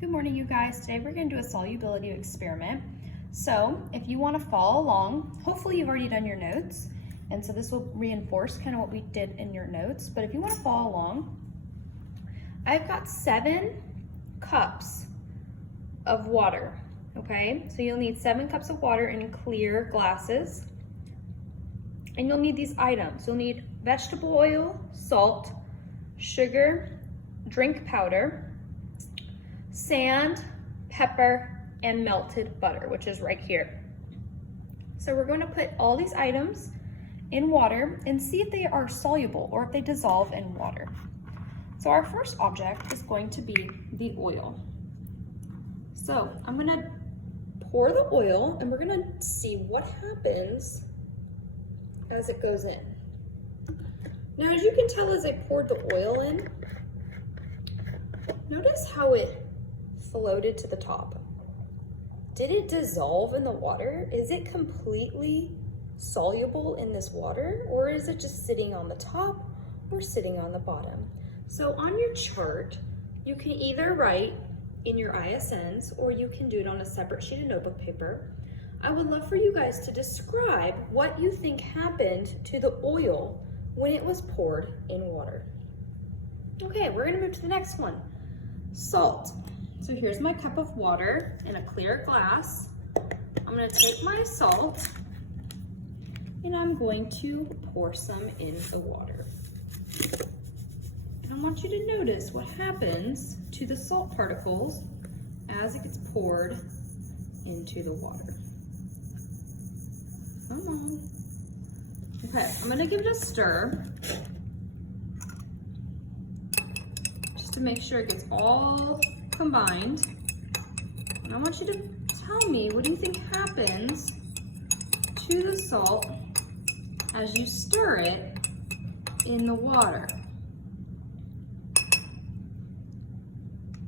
Good morning, you guys. Today we're going to do a solubility experiment. So if you want to follow along, hopefully you've already done your notes, and so this will reinforce kind of what we did in your notes. But if you want to follow along, I've got 7 cups of water, okay? So you'll need 7 cups of water in clear glasses, and you'll need these items. You'll need vegetable oil, salt, sugar, drink powder, sand, pepper, and melted butter, which is right here. So we're going to put all these items in water and see if they are soluble or if they dissolve in water. So our first object is going to be the oil. So I'm going to pour the oil and we're going to see what happens as it goes in. Now, as you can tell, as I poured the oil in, notice how it floated to the top. Did it dissolve in the water? Is it completely soluble in this water, or is it just sitting on the top or sitting on the bottom? So on your chart, you can either write in your ISNs or you can do it on a separate sheet of notebook paper. I would love for you guys to describe what you think happened to the oil when it was poured in water. Okay, we're gonna move to the next one. Salt. So here's my cup of water in a clear glass. I'm going to take my salt and I'm going to pour some in the water. And I want you to notice what happens to the salt particles as it gets poured into the water. Come on. Okay, I'm going to give it a stir just to make sure it gets all combined. And I want you to tell me, what do you think happens to the salt as you stir it in the water?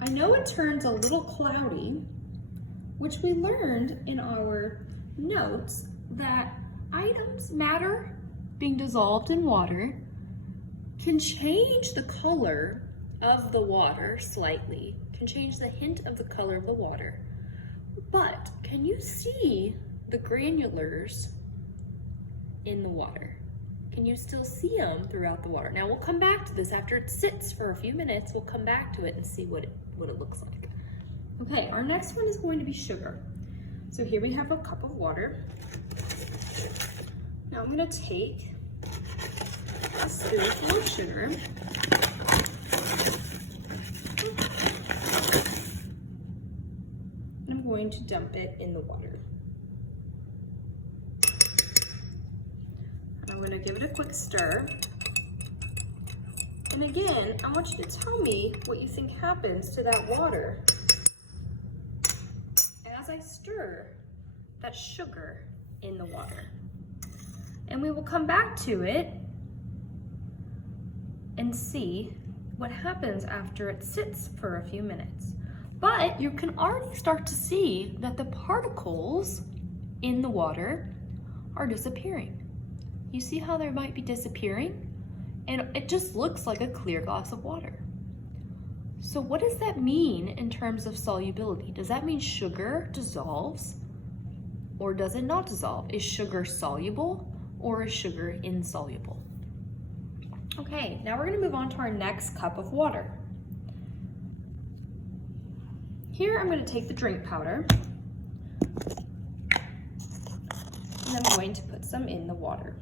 I know it turns a little cloudy, which we learned in our notes that items, matter being dissolved in water, can change the color of the water slightly, can change the hint of the color of the water. But can you see the granulars in the water? Can you still see them throughout the water? Now we'll come back to this after it sits for a few minutes. We'll come back to it and see what it looks like. Okay, our next one is going to be sugar. So here we have a cup of water. Now I'm going to take a spoonful of sugar. I'm going to dump it in the water. I'm going to give it a quick stir. And again, I want you to tell me what you think happens to that water as I stir that sugar in the water. And we will come back to it and see what happens after it sits for a few minutes. But you can already start to see that the particles in the water are disappearing. You see how they might be disappearing? And it just looks like a clear glass of water. So what does that mean in terms of solubility? Does that mean sugar dissolves or does it not dissolve? Is sugar soluble or is sugar insoluble? Okay, now we're going to move on to our next cup of water. Here I'm going to take the drink powder and I'm going to put some in the water.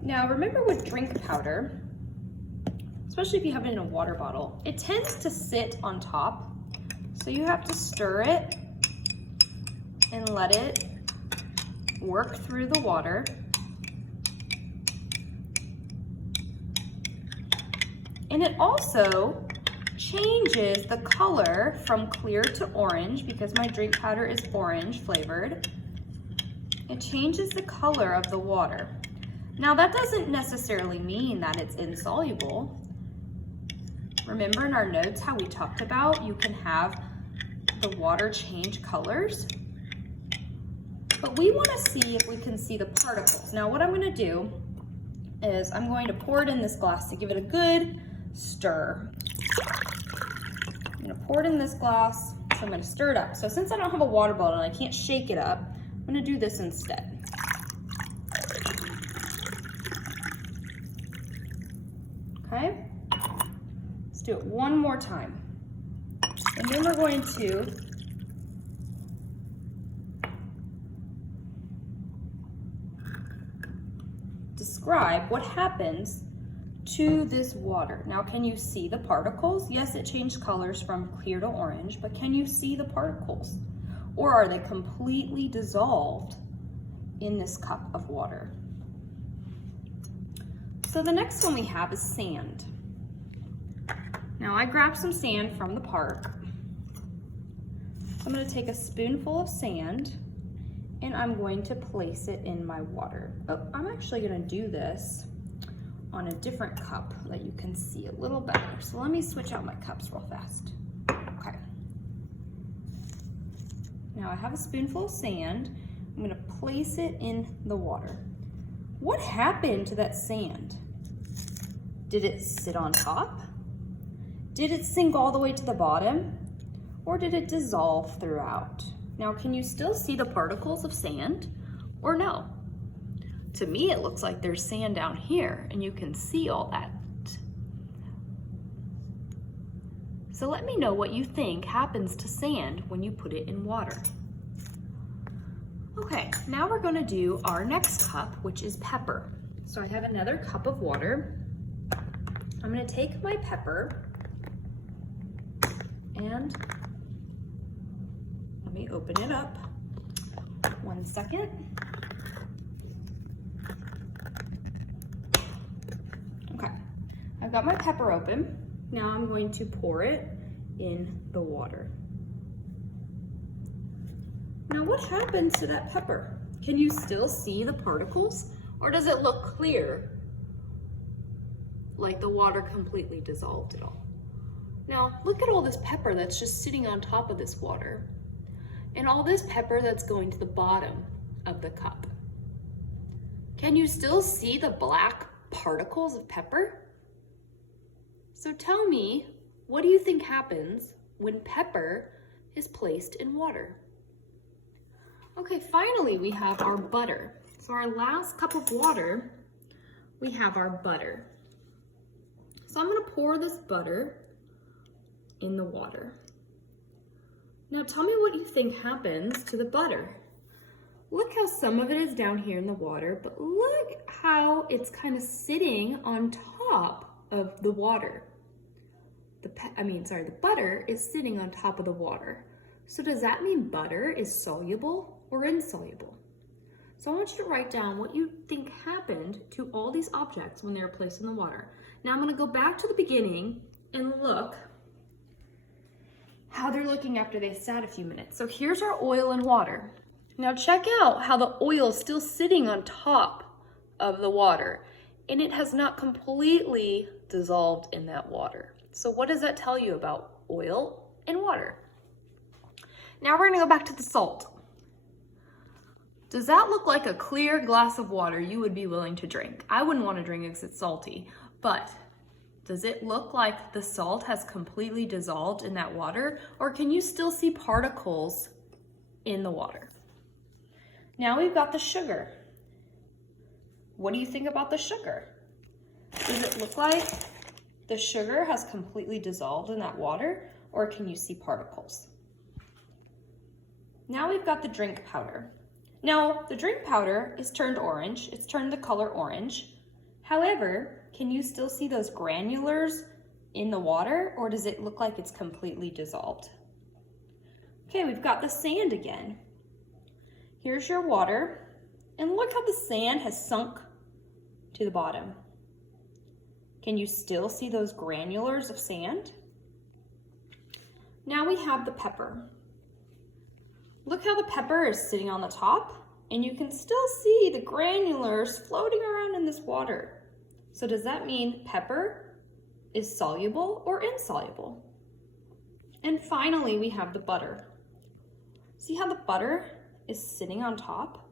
Now remember with drink powder, especially if you have it in a water bottle, it tends to sit on top. So you have to stir it and let it work through the water. And it also changes the color from clear to orange because my drink powder is orange flavored. It changes the color of the water. Now that doesn't necessarily mean that it's insoluble. Remember in our notes how we talked about you can have the water change colors? But we want to see if we can see the particles. Now what I'm going to do is I'm going to pour it in this glass to give it a good stir. I'm gonna pour it in this glass, so I'm gonna stir it up. So since I don't have a water bottle and I can't shake it up, I'm gonna do this instead. Okay, let's do it one more time. And then we're going to describe what happens to this water. Now, can you see the particles? Yes, it changed colors from clear to orange, but can you see the particles? Or are they completely dissolved in this cup of water? So the next one we have is sand. Now, I grabbed some sand from the park. So I'm going to take a spoonful of sand and I'm going to place it in my water. Oh, I'm actually going to do this on a different cup that you can see a little better. So let me switch out my cups real fast. Okay. Now I have a spoonful of sand. I'm going to place it in the water. What happened to that sand? Did it sit on top? Did it sink all the way to the bottom? Or did it dissolve throughout? Now, can you still see the particles of sand or no? To me, it looks like there's sand down here and you can see all that. So let me know what you think happens to sand when you put it in water. Okay, now we're gonna do our next cup, which is pepper. So I have another cup of water. I'm gonna take my pepper and let me open it up. 1 second. Okay, I've got my pepper open. Now I'm going to pour it in the water. Now what happens to that pepper? Can you still see the particles? Or does it look clear? Like the water completely dissolved it all. Now look at all this pepper that's just sitting on top of this water. And all this pepper that's going to the bottom of the cup. Can you still see the black particles of pepper? So tell me, what do you think happens when pepper is placed in water? Okay, finally we have our butter. So our last cup of water, we have our butter. So I'm gonna pour this butter in the water. Now tell me what you think happens to the butter. Look how some of it is down here in the water, but look how it's kind of sitting on top of the water. The butter is sitting on top of the water. So does that mean butter is soluble or insoluble? So I want you to write down what you think happened to all these objects when they were placed in the water. Now I'm going to go back to the beginning and look how they're looking after they sat a few minutes. So here's our oil and water. Now check out how the oil is still sitting on top of the water and it has not completely dissolved in that water. So what does that tell you about oil and water? Now we're gonna go back to the salt. Does that look like a clear glass of water you would be willing to drink? I wouldn't want to drink it because it's salty, but does it look like the salt has completely dissolved in that water, or can you still see particles in the water? Now we've got the sugar. What do you think about the sugar? Does it look like the sugar has completely dissolved in that water, or can you see particles? Now we've got the drink powder. Now the drink powder is turned orange. It's turned the color orange. However, can you still see those granulars in the water, or does it look like it's completely dissolved? Okay, we've got the sand again. Here's your water, and look how the sand has sunk to the bottom. Can you still see those granulars of sand? Now we have the pepper. Look how the pepper is sitting on the top, and you can still see the granulars floating around in this water. So does that mean pepper is soluble or insoluble? And finally, we have the butter. See how the butter is sitting on top?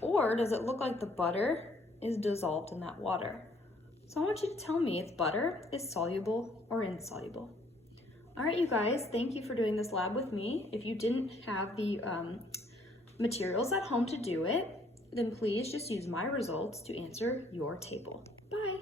Or does it look like the butter is dissolved in that water? So I want you to tell me if butter is soluble or insoluble. All right, you guys, thank you for doing this lab with me. If you didn't have the materials at home to do it, then please just use my results to answer your table. Bye.